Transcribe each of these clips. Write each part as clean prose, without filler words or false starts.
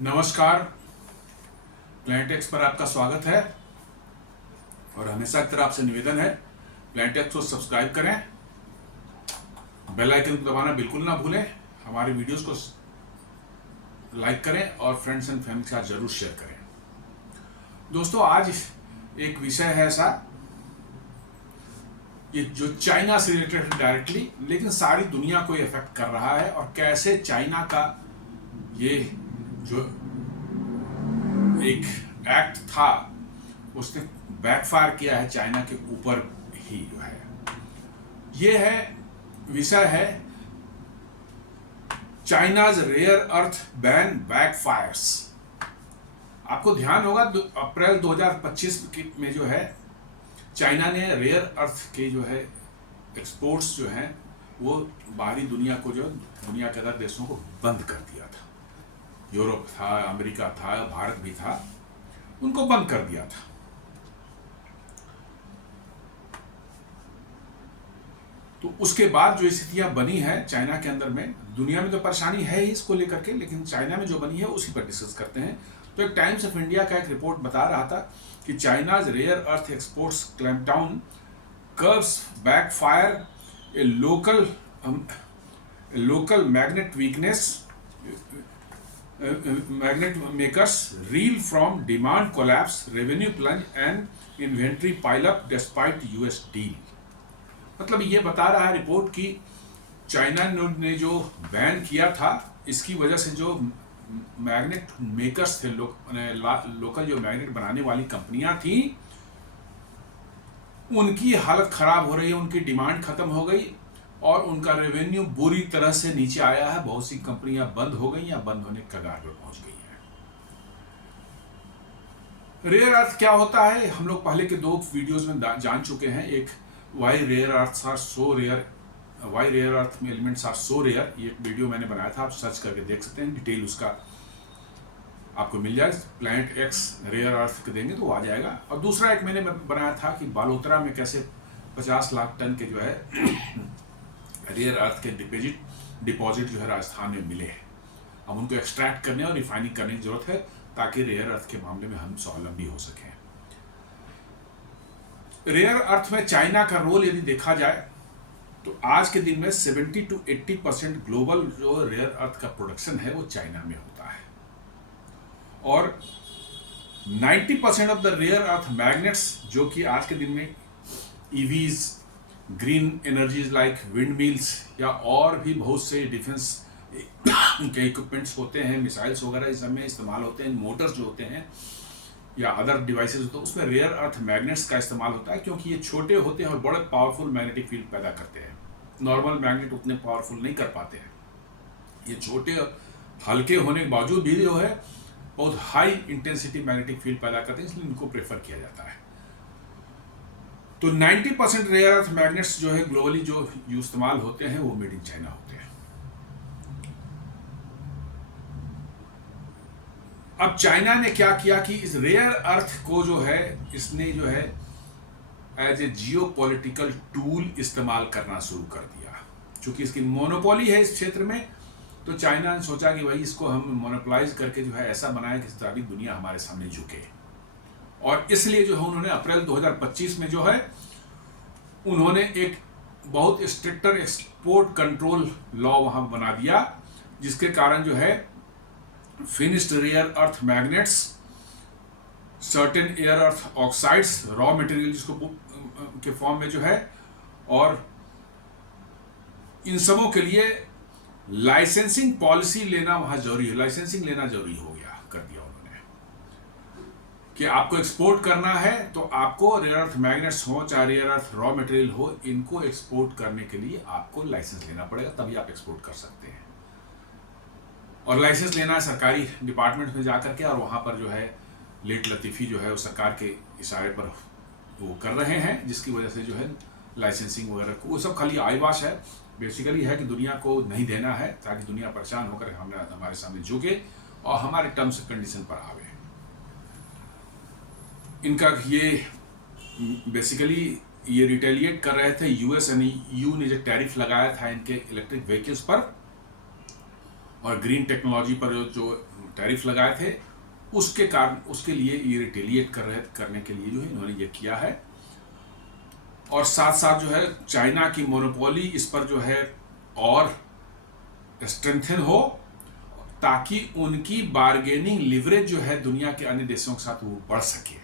नमस्कार। प्लानिटेक्स पर आपका स्वागत है और हमेशा की तरह आपसे निवेदन है प्लानिटेक्स को सब्सक्राइब करें, बेल आइकन को दबाना बिल्कुल ना भूलें, हमारे वीडियोस को लाइक करें और फ्रेंड्स एंड फैमिली के साथ जरूर शेयर करें। दोस्तों, आज एक विषय है ऐसा ये जो चाइना से रिलेटेड है डायरेक्टली, लेकिन सारी दुनिया को इफेक्ट कर रहा है और कैसे चाइना का ये जो एक एक्ट था उसने बैकफायर किया है चाइना के ऊपर ही जो है। ये है विषय है China's rare earth ban backfires. आपको ध्यान होगा अप्रैल 2025 में जो है चाइना ने रेयर अर्थ के जो है एक्सपोर्ट्स जो हैं वो बाहरी दुनिया को जो दुनिया के अदर देशों को बंद कर दिया था। यूरोप था, अमेरिका था, भारत भी था, उनको बंद कर दिया था। तो उसके बाद जो स्थितियां बनी है चाइना के अंदर में, दुनिया में तो परेशानी है ही इसको लेकर के, लेकिन चाइना में जो बनी है उसी पर डिस्कस करते हैं। तो एक टाइम्स ऑफ इंडिया का एक रिपोर्ट बता रहा था कि China's rare earth exports clampdown curbs backfire a local magnet weakness magnet makers reel from demand collapse, revenue plunge and inventory pile up despite US deal। मतलब ये बता रहा है रिपोर्ट कि चाइना ने जो बैन किया था इसकी वजह से जो मैग्नेट मेकर्स थे, लोकल जो मैग्नेट बनाने वाली कंपनियां थी, उनकी हालत खराब हो रही है, उनकी डिमांड खत्म हो गई और उनका रेवेन्यू बुरी तरह से नीचे आया है। बहुत सी कंपनियां बंद हो गई या बंद होने के कगार पर पहुंच गई हैं। रेयर अर्थ क्या होता है हम लोग पहले के 2 वीडियोस में जान चुके हैं। एक why rare earth are so rare, why rare earth में एलिमेंट्स आर सो रेयर, ये एक वीडियो मैंने बनाया था, आप सर्च करके देख सकते हैं, डिटेल उसका आपको मिल जाए। प्लैनेट एक्स रेयर अर्थ के देंगे तो वो आ जाएगा। और दूसरा एक मैंने बनाया था कि बालोतरा में कैसे 50 लाख टन के जो है रेयर अर्थ के डिपॉजिट जो है राजस्थान में मिले हैं। हम उनको एक्सट्रैक्ट करने और रिफाइनिंग करने की जरूरत है ताकि रेयर अर्थ के मामले में हम स्वावलंबी हो सकें। रेयर अर्थ में चाइना का रोल यदि देखा जाए तो आज के दिन में 70 to 80% ग्लोबल जो रेयर अर्थ का प्रोडक्शन है वो चाइना में होता है और 90% of the rare earth magnets जो कि आज के दिन में EVs, green energies like wind mills या और भी बहुत से डिफेंस के इक्विपमेंट्स होते हैं, मिसाइल्स वगैरह इस सब में इस्तेमाल होते हैं, मोटर्स जो होते हैं या अदर डिवाइसेस होते हैं, उसमें रेयर अर्थ मैग्नेट्स का इस्तेमाल होता है क्योंकि ये छोटे होते हैं और बड़े पावरफुल मैग्नेटिक फील्ड पैदा करते हैं। नॉर्मल मैग्नेट उतने पावरफुल नहीं कर पाते हैं। ये छोटे हल्के होने के बावजूद भी जो है बहुत हाई इंटेंसिटी मैग्नेटिक फील्ड पैदा करते हैं, इसलिए इनको प्रेफर किया जाता है। तो 90% रेयर अर्थ मैग्नेट्स जो है ग्लोबली जो इस्तेमाल होते हैं वो मेड इन चाइना होते हैं। अब चाइना ने क्या किया कि इस रेयर अर्थ को जो है इसने जो है एज ए जियोपॉलिटिकल टूल इस्तेमाल करना शुरू कर दिया। चूंकि इसकी मोनोपोली है इस क्षेत्र में, तो चाइना ने सोचा कि भाई इसको हम मोनोपोलाइज करके जो है ऐसा बनाए कि सारी दुनिया हमारे सामने झुके। और इसलिए जो है उन्होंने अप्रैल 2025 में जो है उन्होंने एक बहुत स्ट्रिक्टर एक्सपोर्ट कंट्रोल लॉ वहां बना दिया, जिसके कारण जो है finished rare earth magnets, certain rare earth oxides, raw material जिसको के फॉर्म में जो है, और इन सबों के लिए लाइसेंसिंग पॉलिसी लेना वहां जरूरी है, लाइसेंसिंग लेना जरूरी हो गया कर दिया उन्होंने कि आपको एक्सपोर्ट करना है तो आपको रेयर अर्थ मैग्नेट्स हो चाहे रेयर अर्थ रॉ मटेरियल हो, इनको एक्सपोर्ट करने के लिए आपको लाइसेंस लेना पड़ेगा, तभी आप एक्सपोर्ट कर सकते हैं। और लाइसेंस लेना है सरकारी डिपार्टमेंट में जाकर के, और वहां पर जो है लेट लतीफ़ी जो है वो सरकार के इशारे पर वो कर रहे हैं, जिसकी वजह से जो है लाइसेंसिंग वगैरह वो सब खाली आईवाश है। बेसिकली है कि दुनिया को नहीं देना है ताकि दुनिया परेशान होकर हमारे सामने झुके और हमारे टर्म्स एंड कंडीशन पर आवे। इनका ये बेसिकली ये रिटेलिएट कर रहे थे। यूएस यानी ईयू ने जो टैरिफ लगाया था इनके इलेक्ट्रिक व्हीकल्स पर और ग्रीन टेक्नोलॉजी पर जो टैरिफ लगाए थे, उसके कारण उसके लिए ये रिटेलिएट करने के लिए जो है इन्होंने ये किया है। और साथ साथ जो है चाइना की मोनोपोली इस पर जो है और स्ट्रेंथन हो, ताकि उनकी बार्गेनिंग लिवरेज जो है दुनिया के अन्य देशों के साथ वो बढ़ सके,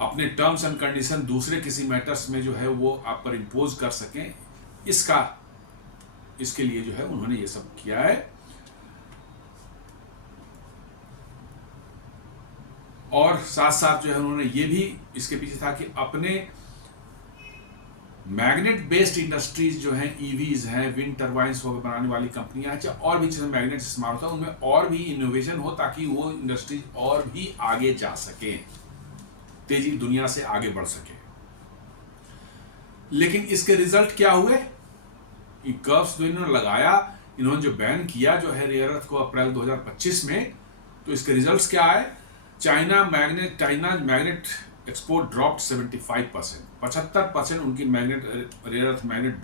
अपने टर्म्स एंड कंडीशन दूसरे किसी मैटर्स में जो है वो आप पर इम्पोज कर सकें, इसके लिए जो है उन्होंने ये सब किया है। और साथ साथ जो है उन्होंने ये भी इसके पीछे था कि अपने मैग्नेट बेस्ड इंडस्ट्रीज जो हैं, ईवीज हैं, विंड टर्बाइंस वगैरह बनाने वाली कंपनियां हैं, चाहे और भी चीज़ें मैग्नेट इस्तेमाल होता है, उनमें और भी इनोवेशन हो ताकि वो इंडस्ट्रीज और भी आगे जा सके, तेजी दुनिया से आगे बढ़ सके। लेकिन इसके रिजल्ट क्या हुए? कर्व्स जो इन्होंने लगाया, इन्होंने जो बैन किया जो है रेयर अर्थ को अप्रैल 2025 में, तो इसके रिजल्ट्स क्या आए? चाइना मैग्नेट एक्सपोर्ट ड्रॉप्ड 75%, 75% उनकी रेयर अर्थ मैग्नेट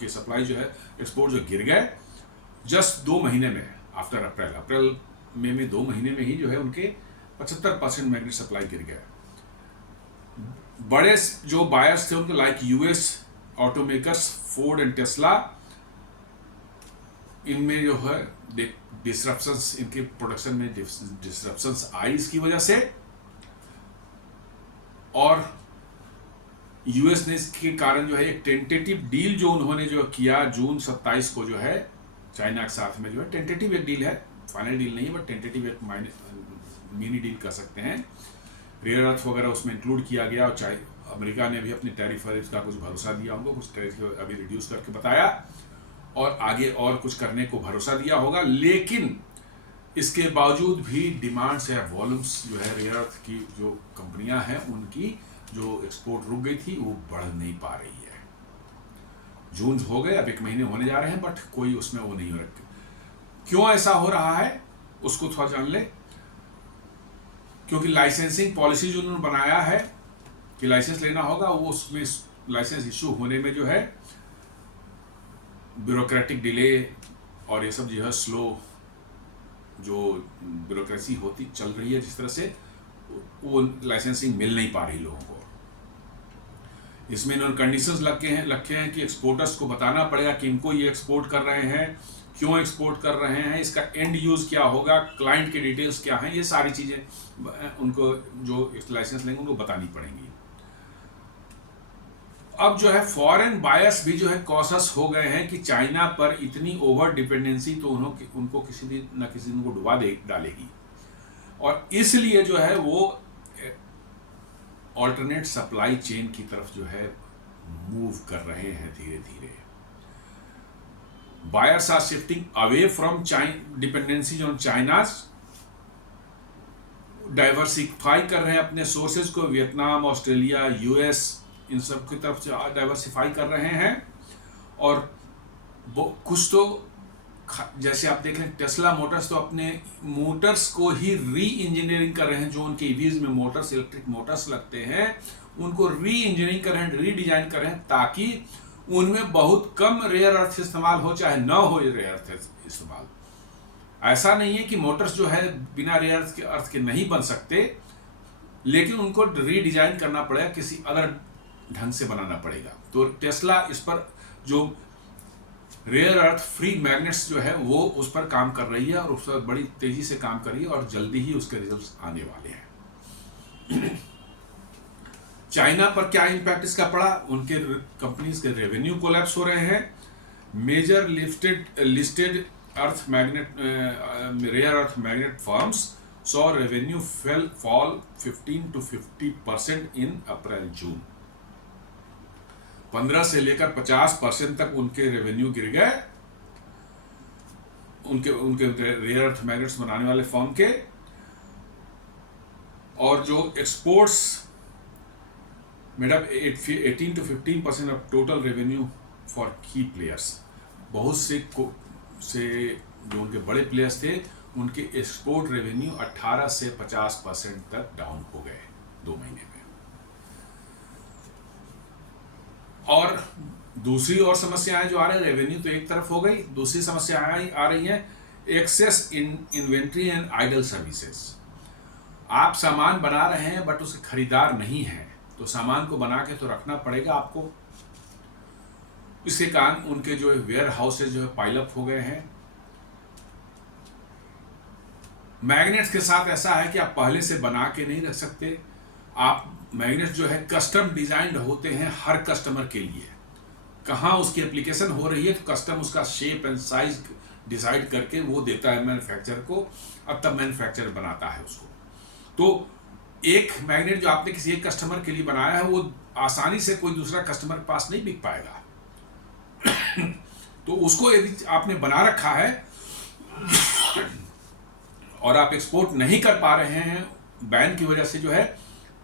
के सप्लाई जो है एक्सपोर्ट जो गिर गए जस्ट 2 महीने में। आफ्टर अप्रैल में 2 महीने में ही जो है उनके 75% मैग्नेट सप्लाई गिर गया। बड़े जो बायर्स थे उनके like US automakers, Ford and Tesla, इनमें जो है डिसरप्शंस, इनके प्रोडक्शन में डिसरप्शंस आई इसकी वजह से। और यूएस ने इसके कारण जो है एक टेंटेटिव डील जो उन्होंने जो किया जून 27 को जो है चाइना के साथ में, जो है टेंटेटिव एक डील है, फाइनल डील नहीं है, बट टेंटेटिव एक मिनी डील कर सकते हैं। रेयर अर्थ वगैरह उसमें इंक्लूड किया गया, और अमेरिका ने भी अपनी टैरिफ का कुछ भरोसा दिया उनको, कुछ टैरिफ अभी रिड्यूस करके बताया और आगे और कुछ करने को भरोसा दिया होगा। लेकिन इसके बावजूद भी डिमांड्स या वॉल्यूम्स जो है रेयर अर्थ की जो कंपनियां हैं उनकी जो एक्सपोर्ट रुक गई थी वो बढ़ नहीं पा रही है। जून हो गए, अब 1 महीने होने जा रहे हैं, बट कोई उसमें वो नहीं हो रहा। क्यों ऐसा हो रहा है उसको थोड़ा जान ले। क्योंकि लाइसेंसिंग पॉलिसी जो उन्होंने बनाया है कि लाइसेंस लेना होगा, वो उसमें लाइसेंस इशू होने में जो है ब्यूरोक्रेटिक डिले और ये सब जो है स्लो जो ब्यूरोक्रेसी होती चल रही है, जिस तरह से वो लाइसेंसिंग मिल नहीं पा रही लोगों को। इसमें इन्होंने कंडीशंस रखे हैं कि एक्सपोर्टर्स को बताना पड़ेगा कि इनको ये एक्सपोर्ट कर रहे हैं, क्यों एक्सपोर्ट कर रहे हैं, इसका एंड यूज़ क्या होगा, क्लाइंट के डिटेल्स क्या हैं, ये सारी चीज़ें उनको जो लाइसेंस लेंगे उनको बतानी पड़ेंगी। अब जो है फॉरेन बायर्स भी जो है कॉशस हो गए हैं कि चाइना पर इतनी ओवर डिपेंडेंसी तो उनको किसी दिन न किसी दिन को डुबा डालेगी, और इसलिए जो है वो ऑल्टरनेट सप्लाई चेन की तरफ जो है मूव कर रहे हैं धीरे धीरे। Buyers are shifting away from dependency on China's, diversify कर रहे हैं अपने सोर्सेज को, वियतनाम, ऑस्ट्रेलिया, यूएस, इन सब की तरफ से डाइवर्सिफाई कर रहे हैं। और कुछ तो जैसे आप देख लें टेस्ला मोटर्स तो अपने मोटर्स को ही री इंजीनियरिंग कर रहे हैं, जो उनके ईवीज में मोटर्स, इलेक्ट्रिक मोटर्स लगते हैं उनको री इंजीनियरिंग कर रहे हैं, री डिजाइन कर रहे हैं, ताकि उनमें बहुत कम रेयर अर्थ इस्तेमाल हो, चाहे न हो रेयर अर्थ इस्तेमाल। ऐसा नहीं है कि मोटर्स जो है बिना रेयर अर्थ के नहीं बन सकते, लेकिन उनको री डिजाइन करना पड़ेगा, किसी अदर ढंग से बनाना पड़ेगा। तो टेस्ला इस पर जो रेयर अर्थ फ्री मैग्नेट्स जो है वो उस पर काम कर रही है, और उस पर बड़ी तेजी से काम कर रही है, और जल्दी ही उसके रिजल्ट्स आने वाले हैं। चाइना पर क्या इम्पैक्ट इसका पड़ा? उनके कंपनीज के रेवेन्यू कोलैप्स हो रहे हैं। Major listed earth magnet rare earth magnet firms saw revenue fall 15 to 50% in April June. 15 से लेकर 50% तक उनके रेवेन्यू गिर गए, उनके रेयर अर्थ मैग्नेट्स बनाने वाले फर्म के। और जो exports made up 18 to 15% of total revenue for की प्लेयर्स। बहुत से जो उनके बड़े प्लेयर्स थे उनके एक्सपोर्ट रेवेन्यू 18 से 50% तक डाउन हो गए 2 महीने में। और दूसरी और समस्याएं जो आ रही है, रेवेन्यू तो एक तरफ हो गई, दूसरी समस्याएं आ रही हैं excess in inventory and idle services. आप सामान बना रहे हैं बट उसके खरीदार नहीं है, तो सामान को बना के तो रखना पड़ेगा आपको। इसके कारण उनके जो वेयर हाउसेज जो है पाइलअप हो गए हैं। मैग्नेट्स के साथ ऐसा है कि आप पहले से बना के नहीं रख सकते। आप मैग्नेट जो है कस्टम डिजाइंड होते हैं हर कस्टमर के लिए। कहाँ उसकी एप्लीकेशन हो रही है तो कस्टम उसका शेप एंड साइज डिसाइड करके वो देता है मैन्युफैक्चरर को, और तब मैन्युफैक्चरर बनाता है उसको। तो एक मैग्नेट जो आपने किसी एक कस्टमर के लिए बनाया है वो आसानी से कोई दूसरा कस्टमर के पास नहीं बिक पाएगा। तो उसको यदि आपने बना रखा है और आप एक्सपोर्ट नहीं कर पा रहे हैं बैन की वजह से जो है,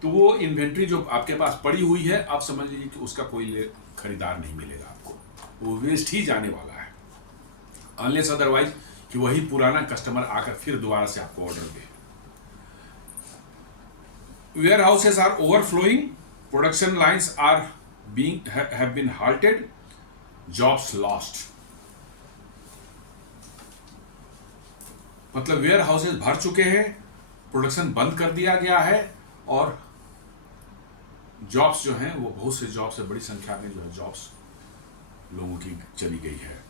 तो वो इन्वेंट्री जो आपके पास पड़ी हुई है, आप समझ लीजिए कि उसका कोई खरीदार नहीं मिलेगा आपको, वो वेस्ट ही जाने वाला है, अनलेस अदरवाइज कि वही पुराना कस्टमर आकर फिर दोबारा से आपको ऑर्डर दे। Warehouses are overflowing, production lines are have been halted, jobs lost. मतलब वेयर हाउसेज भर चुके हैं, प्रोडक्शन बंद कर दिया गया है, और जॉब्स जो हैं वो बहुत से जॉब्स से बड़ी संख्या में जो है जॉब्स लोगों की चली गई है।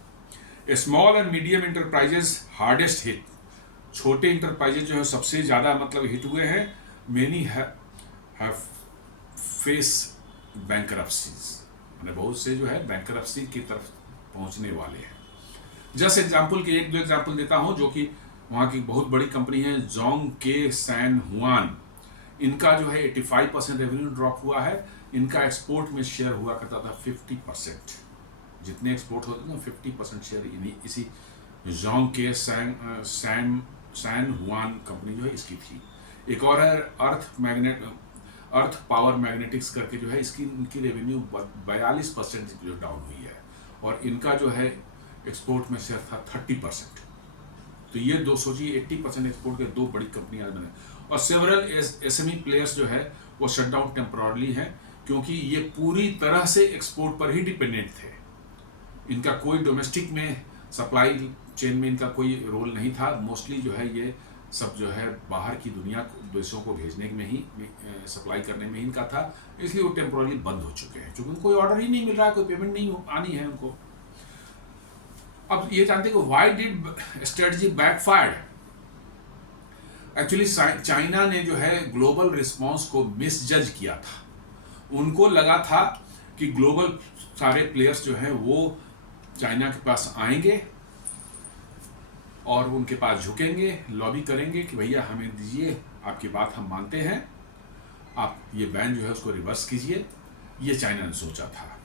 Small and medium enterprises hardest hit, छोटे इंटरप्राइजेस जो है सबसे ज़्यादा मतलब हिट हुए हैं। मेनी हैव फेस बैंकरप्सीज, मैंने बहुत से जो है बैंकरप्सी की तरफ पहुंचने वाले हैं। जस्ट एग्जाम्पल के एक दो एग्जाम्पल देता हूं, जो कि वहाँ की बहुत बड़ी कंपनी है जोंग के सैन हुआन। इनका जो है 85% रेवेन्यू ड्रॉप हुआ है। इनका एक्सपोर्ट में शेयर हुआ करता था 50%, जितने एक्सपोर्ट होते थे 50% शेयर इसी जोंग के सैन हुआन कंपनी जो है इसकी थी। एक और है अर्थ पावर मैग्नेटिक्स करके जो है, इनकी रेवेन्यू 42% जो डाउन हुई है, और इनका जो है एक्सपोर्ट में शेयर था 30%। तो ये दो सोचिए 80% एक्सपोर्ट के दो बड़ी कंपनियां बने। और सेवरल एसएमई प्लेयर्स जो है वो शटडाउन टेम्पररी हैं, क्योंकि ये पूरी तरह से एक्सपोर्ट पर ही डिपेंडेंट थे। इनका कोई डोमेस्टिक में सप्लाई चेन में इनका कोई रोल नहीं था। मोस्टली जो है ये सब जो है बाहर की दुनिया देशों को भेजने में ही, सप्लाई करने में ही इनका था, इसलिए वो टेम्पररी बंद हो चुके हैं, क्योंकि उनको कोई ऑर्डर ही नहीं मिल रहा है, कोई पेमेंट नहीं आनी है उनको। अब ये जानते हैं कि why did strategy backfired. Actually China ने जो है ग्लोबल रिस्पांस को मिसजज किया था। उनको लगा था कि ग्लोबल सारे प्लेयर्स जो हैं वो चाइना के पास आएंगे और उनके पास झुकेंगे, लॉबी करेंगे कि भैया हमें दीजिए, आपकी बात हम मानते हैं, आप ये बैन जो है उसको रिवर्स कीजिए। ये चाइना ने सोचा था।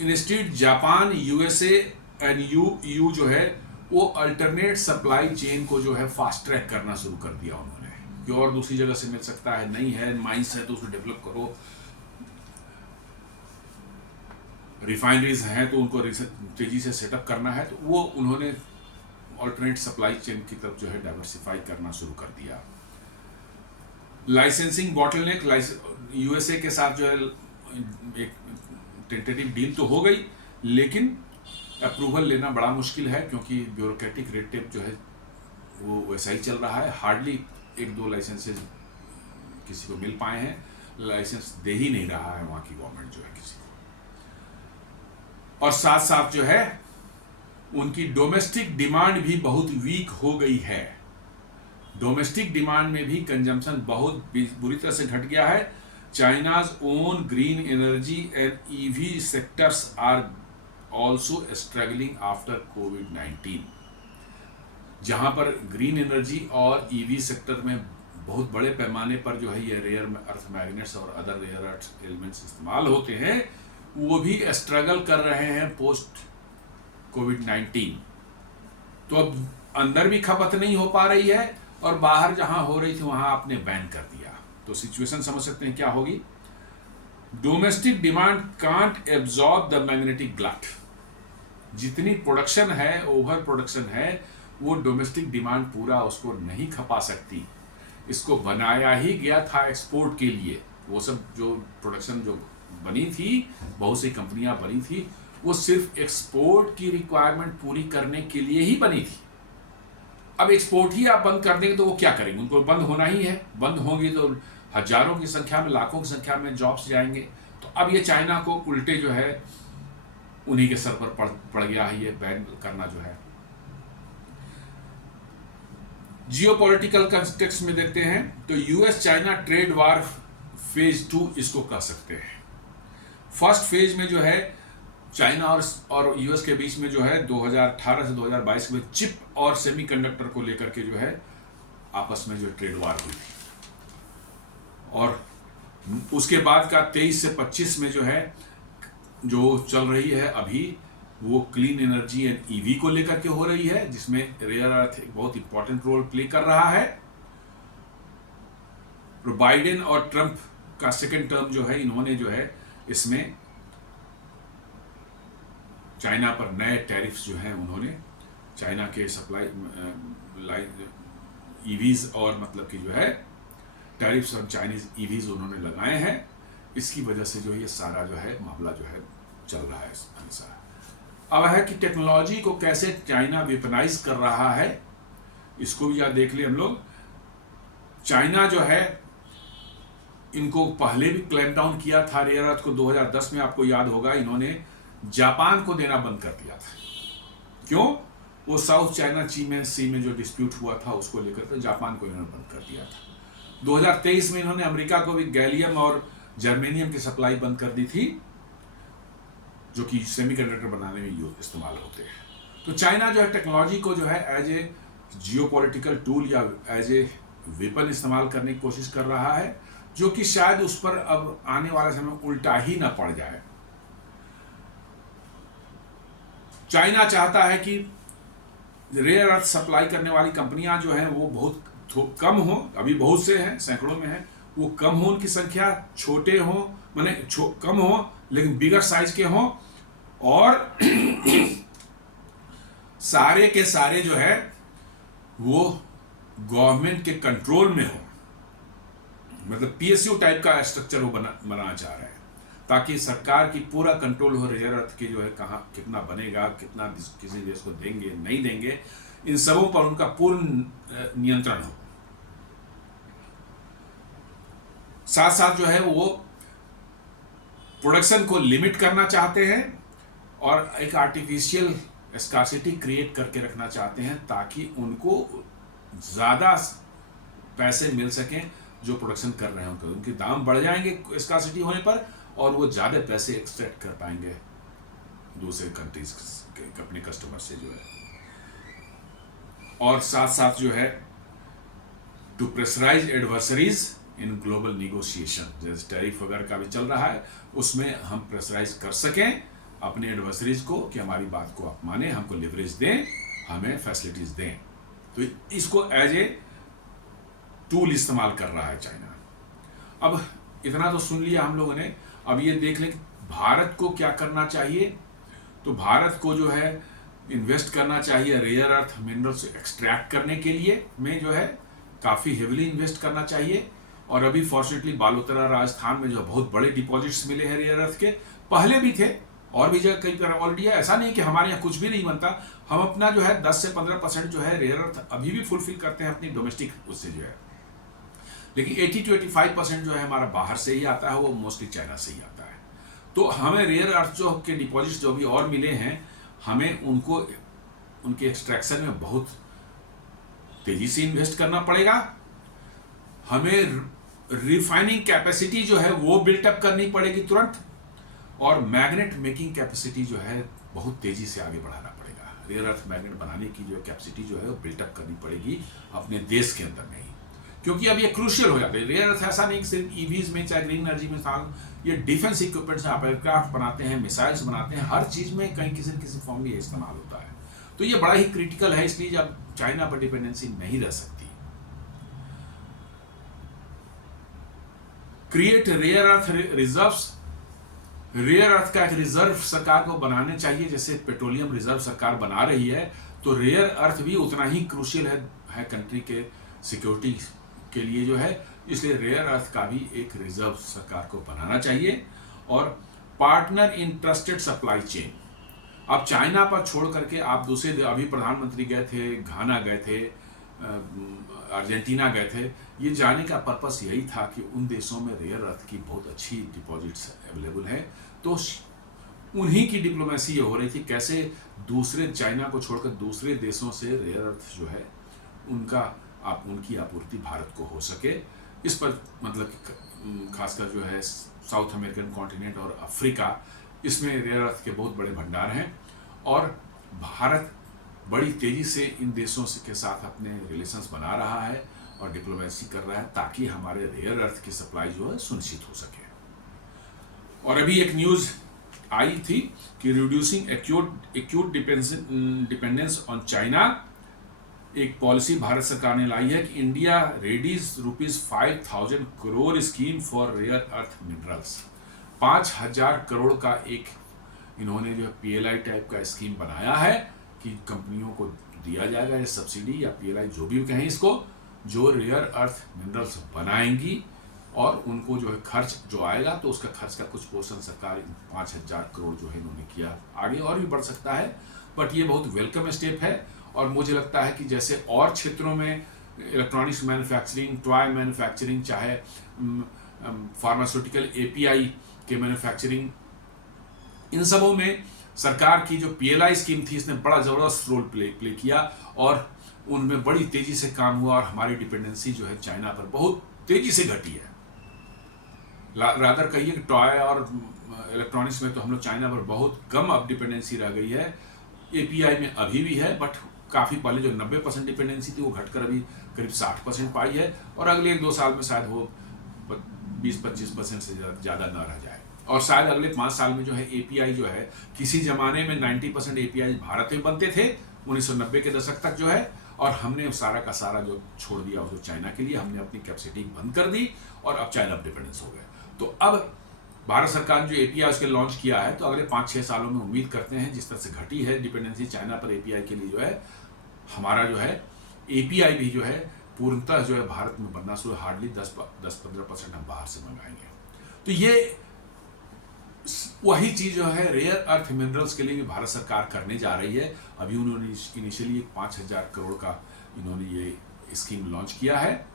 Institute Japan, USA and you जो है वो अल्टरनेट सप्लाई चेन को जो है फास्ट ट्रैक करना शुरू कर दिया उन्होंने, कि और दूसरी जगह से मिल सकता है, नहीं है माइंस है तो उसको डेवलप करो, रिफाइनरीज हैं तो उनको तेजी से सेटअप करना है, तो वो उन्होंने अल्टरनेट सप्लाई चेन की तरफ जो है डाइवर्सिफाई करना शुरू कर दिया। लाइसेंसिंग बॉटलनेक, यूएसए के साथ जो है एक टेंटेटिव डील तो हो गई, लेकिन अप्रूवल लेना बड़ा मुश्किल है, क्योंकि ब्यूरोक्रेटिक रेड टेप जो है वो वैसा ही चल रहा है। हार्डली एक दो लाइसेंसेज किसी को मिल पाए हैं, लाइसेंस दे ही नहीं रहा है वहाँ की गवर्नमेंट जो है किसी को। और साथ साथ जो है उनकी डोमेस्टिक डिमांड भी बहुत वीक हो गई है। डोमेस्टिक डिमांड में भी कंजम्पशन बहुत बुरी तरह से घट गया है। China's own green energy and EV sectors are also struggling after कोविड-19। जहां पर ग्रीन एनर्जी और ईवी सेक्टर में बहुत बड़े पैमाने पर जो है ये रेयर अर्थ मैग्नेट्स और अदर रेयर अर्थ एलिमेंट्स इस्तेमाल होते हैं, वो भी स्ट्रगल कर रहे हैं पोस्ट कोविड-19। तो अब अंदर भी खपत नहीं हो पा रही है, और बाहर जहां हो रही थी वहां आपने बैन कर दिया, तो सिचुएशन समझ सकते हैं क्या होगी। Domestic demand can't absorb the magnetic glut. जितनी प्रोडक्शन है, ओवर प्रोडक्शन है, वो डोमेस्टिक डिमांड पूरा उसको नहीं खपा सकती, इसको बनाया ही गया था एक्सपोर्ट के लिए। वो सब जो प्रोडक्शन जो बनी थी, बहुत सी कंपनियां बनी थी, वो सिर्फ एक्सपोर्ट की रिक्वायरमेंट पूरी करने के लिए ही बनी थी। अब एक्सपोर्ट ही आप बंद कर देंगे तो वो क्या करेंगे? उनको बंद होना ही है। बंद होंगी तो हजारों की संख्या में, लाखों की संख्या में जॉब्स जाएंगे। तो अब ये चाइना को उल्टे जो है उन्हीं के सर पर पड़ गया है ये बैन करना जो है। जियोपॉलिटिकल कंटेक्स्ट में देखते हैं तो US China trade war phase 2 इसको कह सकते हैं। फर्स्ट फेज में जो है चाइना और यूएस के बीच में जो है 2018 से 2022 में चिप और सेमीकंडक्टर को लेकर के जो है आपस में जो ट्रेड वार हुई थी। और उसके बाद का 23 से 25 में जो है जो चल रही है अभी, वो क्लीन एनर्जी एंड ईवी को लेकर के हो रही है, जिसमें रेयर अर्थ एक बहुत इंपॉर्टेंट रोल प्ले कर रहा है। बाइडेन और ट्रंप का सेकेंड टर्म जो है, इन्होंने जो है इसमें चाइना पर नए टैरिफ्स जो हैं उन्होंने चाइना के सप्लाई ईवीज और मतलब कि जो है टैरिफ्स और चाइनीज ईवीज उन्होंने लगाए हैं। इसकी वजह से जो ये सारा जो है मामला जो है चल रहा है हमेशा। अब है कि टेक्नोलॉजी को कैसे चाइना वेपनाइज कर रहा है, इसको भी याद देख ले हम लोग। चाइना जो है इनको पहले भी क्लैम्प डाउन किया था रेयर अर्थ को। 2010 में आपको याद होगा इन्होंने जापान को देना बंद कर दिया था। क्यों? वो साउथ चाइना सी में जो डिस्प्यूट हुआ था उसको लेकर के जापान को इन्होंने बंद कर दिया था। 2023 में इन्होंने अमेरिका को भी गैलियम और जर्मेनियम की सप्लाई बंद कर दी थी, जो कि सेमीकंडक्टर बनाने में इस्तेमाल होते हैं। तो चाइना जो है टेक्नोलॉजी को जो है एज ए जियोपॉलिटिकल टूल या एज ए वेपन इस्तेमाल करने की कोशिश कर रहा है, जो कि शायद उस पर अब आने वाले समय उल्टा ही ना पड़ जाए। चाइना चाहता है कि रेयर अर्थ सप्लाई करने वाली कंपनियां जो हैं वो बहुत कम हो, अभी बहुत से हैं, सैकड़ों में हैं, वो कम हो, उनकी संख्या छोटे हो, माने कम हो लेकिन बिगर साइज के हो, और सारे के सारे जो है वो गवर्नमेंट के कंट्रोल में हो। मतलब पीएसयू टाइप का स्ट्रक्चर वो बनाना चाह रहे हैं, ताकि सरकार की पूरा कंट्रोल हो रेयर अर्थ की जो है, कहाँ कितना बनेगा, कितना किसी देश को देंगे नहीं देंगे, इन सबों पर उनका पूर्ण नियंत्रण हो। साथ साथ जो है वो प्रोडक्शन को लिमिट करना चाहते हैं और एक आर्टिफिशियल स्कार्सिटी क्रिएट करके रखना चाहते हैं, ताकि उनको ज़्यादा पैसे मिल सकें जो प्रोडक्शन कर रहे हैं। उनके दाम बढ़ जाएंगे स्कार्सिटी होने पर, और वो ज़्यादा पैसे एक्सट्रैक्ट कर पाएंगे दूसरे कंट्रीज के अपने कस्टमर से जो है। और साथ साथ जो है to pressurise adversaries in global negotiation, जैसे टैरिफ वगैरह का भी चल रहा है, उसमें हम प्रेशराइज कर सकें अपने एडवर्सरीज को कि हमारी बात को आप माने, हमको लिवरेज दें, हमें फैसिलिटीज दें। तो इसको एज ए टूल इस्तेमाल कर रहा है चाइना। अब इतना तो सुन लिया हम लोगों ने, अब ये देख लें भारत को क्या करना चाहिए। तो भारत को जो है इन्वेस्ट करना चाहिए रेयर अर्थ मिनरल्स एक्सट्रैक्ट करने के लिए, में जो है काफ़ी हेविली इन्वेस्ट करना चाहिए। और अभी फॉर्चुनेटली बालोतरा राजस्थान में जो बहुत बड़े डिपॉजिट्स मिले हैं रेयर अर्थ के, पहले भी थे और भी जगह कई पर ऑलरेडी है। ऐसा नहीं कि हमारे यहाँ कुछ भी नहीं बनता, हम अपना जो है 10 से 15% जो है रेयर अर्थ अभी भी फुलफिल करते हैं अपनी डोमेस्टिक उससे जो है, लेकिन 80 to 85% जो है हमारा बाहर से ही आता है, वो मोस्टली चाइना से ही आता है। तो हमें रेयर अर्थ जो के डिपॉजिट्स जो भी और मिले हैं, हमें उनको उनके एक्सट्रैक्शन में बहुत तेजी से इन्वेस्ट करना पड़ेगा। हमें रिफाइनिंग कैपेसिटी जो है वो बिल्टअप करनी पड़ेगी तुरंत, और मैग्नेट मेकिंग कैपेसिटी जो है बहुत तेजी से आगे बढ़ाना पड़ेगा। रेयर अर्थ मैग्नेट बनाने की जो कैपेसिटी जो है वो बिल्टअप करनी पड़ेगी अपने देश के अंदर में ही, क्योंकि अब ये क्रूशियल हो जाते हैं। रेयर अर्थ ऐसा नहीं कि सिर्फ ईवीज में चाहे ग्रीन एनर्जी में था, ये डिफेंस इक्विपमेंट्स आप एयरक्राफ्ट बनाते हैं, मिसाइल्स बनाते हैं, हर चीज में कहीं किसी न किसी फॉर्म में ये इस्तेमाल होता है। तो ये बड़ा ही क्रिटिकल है, इसलिए अब चाइना पर डिपेंडेंसी नहीं रह सकती। Create rare earth reserves, rare earth का एक रिजर्व सरकार को बनाने चाहिए, जैसे पेट्रोलियम रिजर्व सरकार बना रही है। तो रेयर अर्थ भी उतना ही क्रूशियल है कंट्री के सिक्योरिटी के लिए जो है, इसलिए रेयर अर्थ का भी एक रिजर्व सरकार को बनाना चाहिए। और partner in trusted supply chain, अब चाइना पर छोड़ करके आप दूसरे, अभी प्रधानमंत्री गए थे, घाना गए थे, अर्जेंटीना गए थे, ये जाने का पर्पस यही था कि उन देशों में रेयर अर्थ की बहुत अच्छी डिपॉजिट्स अवेलेबल हैं, तो उन्हीं की डिप्लोमेसी ये हो रही थी कैसे दूसरे, चाइना को छोड़कर दूसरे देशों से रेयर अर्थ जो है उनकी आपूर्ति भारत को हो सके। इस पर मतलब खासकर जो है साउथ अमेरिकन कॉन्टिनेंट और अफ्रीका, इसमें रेयर अर्थ के बहुत बड़े भंडार हैं और भारत बड़ी तेज़ी से इन देशों के साथ अपने रिलेशंस बना रहा है और डिप्लोमेसी कर रहा है ताकि हमारे रेयर अर्थ की सप्लाई जो है सुनिश्चित हो सके। और अभी एक न्यूज़ आई थी कि reducing acute dependence on China, एक पॉलिसी भारत सरकार ने लाई है कि India readies ₹5,000 crore scheme for rare earth minerals. 5,000 crore का एक इन्होंने जो PLI टाइप का स्कीम बनाया है कि कंपनियों को दिया जाएगा ये सब्सिडी या PLI जो भी कहें इसको, जो रेयर अर्थ मिनरल्स बनाएंगी और उनको जो है खर्च जो आएगा तो उसका खर्च का कुछ पोर्शन सरकार 5,000 करोड़ जो है इन्होंने किया। आगे और भी बढ़ सकता है, बट ये बहुत वेलकम स्टेप है। और मुझे लगता है कि जैसे और क्षेत्रों में इलेक्ट्रॉनिक्स मैन्युफैक्चरिंग, टॉय मैन्युफैक्चरिंग, चाहे फार्मास्यूटिकल API के मैन्युफैक्चरिंग, इन सबों में सरकार की जो PLI स्कीम थी इसने बड़ा ज़बरदस्त रोल प्ले किया और उनमें बड़ी तेज़ी से काम हुआ और हमारी डिपेंडेंसी जो है चाइना पर बहुत तेज़ी से घटी है। रादर कहिए कि टॉय और इलेक्ट्रॉनिक्स में तो हम लोग चाइना पर बहुत कम अब डिपेंडेंसी रह गई है। API में अभी भी है, बट काफ़ी पहले जो 90% डिपेंडेंसी थी वो घटकर अभी करीब 60% पाई है और अगले 1-2 साल में शायद वो 20-25% से ज़्यादा न रह जाए। और शायद अगले 5 साल में जो है API जो है, किसी ज़माने में 90% API भारत में बनते थे 1990 के दशक तक जो है, और हमने सारा का सारा जो छोड़ दिया वो चाइना के लिए, हमने अपनी कैपेसिटी बंद कर दी और अब चाइना डिपेंडेंस हो गया। तो अब भारत सरकार ने जो API उसके लॉन्च किया है, तो अगले 5-6 सालों में उम्मीद करते हैं जिस तरह से घटी है डिपेंडेंसी चाइना पर API के लिए, जो है हमारा जो है API भी जो है पूर्णतः जो है भारत में बनना शुरू, हार्डली 10-15% हम बाहर से मंगाएंगे। तो ये वही चीज़ जो है रेयर अर्थ मिनरल्स के लिए भी भारत सरकार करने जा रही है। अभी उन्होंने इनिशियली 5,000 करोड़ का इन्होंने ये स्कीम लॉन्च किया है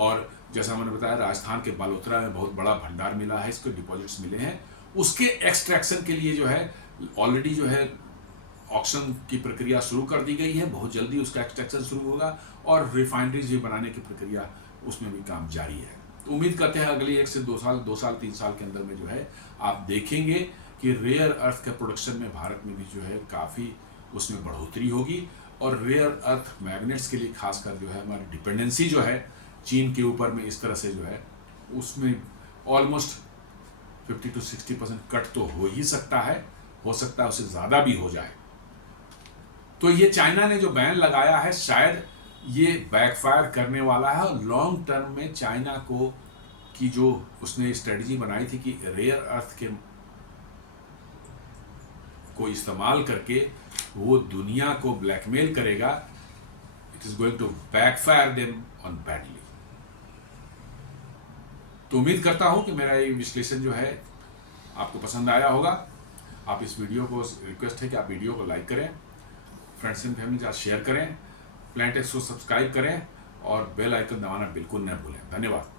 और जैसा मैंने बताया राजस्थान के बालोतरा में बहुत बड़ा भंडार मिला है, इसको डिपॉजिट्स मिले हैं। उसके एक्सट्रैक्शन के लिए जो है ऑलरेडी जो है ऑक्शन की प्रक्रिया शुरू कर दी गई है, बहुत जल्दी उसका एक्सट्रैक्शन शुरू होगा और रिफाइनरीज भी बनाने की प्रक्रिया उसमें भी काम जारी है। तो उम्मीद करते हैं अगले 1 से 2 साल 3 साल के अंदर में जो है आप देखेंगे कि रेयर अर्थ के प्रोडक्शन में भारत में भी जो है काफ़ी उसमें बढ़ोतरी होगी और रेयर अर्थ मैग्नेट्स के लिए खासकर जो है हमारी डिपेंडेंसी जो है चीन के ऊपर में इस तरह से जो है उसमें ऑलमोस्ट 50 to 60% कट तो हो ही सकता है, हो सकता है उससे ज़्यादा भी हो जाए। तो ये चाइना ने जो बैन लगाया है शायद ये बैकफायर करने वाला है और लॉन्ग टर्म में चाइना को की जो उसने स्ट्रेटजी बनाई थी कि रेयर अर्थ के को इस्तेमाल करके वो दुनिया को ब्लैकमेल करेगा, it is going to backfire them on badly. तो उम्मीद करता हूं कि मेरा ये विश्लेषण जो है आपको पसंद आया होगा। आप इस वीडियो को, रिक्वेस्ट है कि आप वीडियो को लाइक करें, फ्रेंड्स एंड फैमिली के साथ शेयर करें, प्लान टेक्स को सब्सक्राइब करें और बेल आइकन दबाना बिल्कुल न भूलें। धन्यवाद।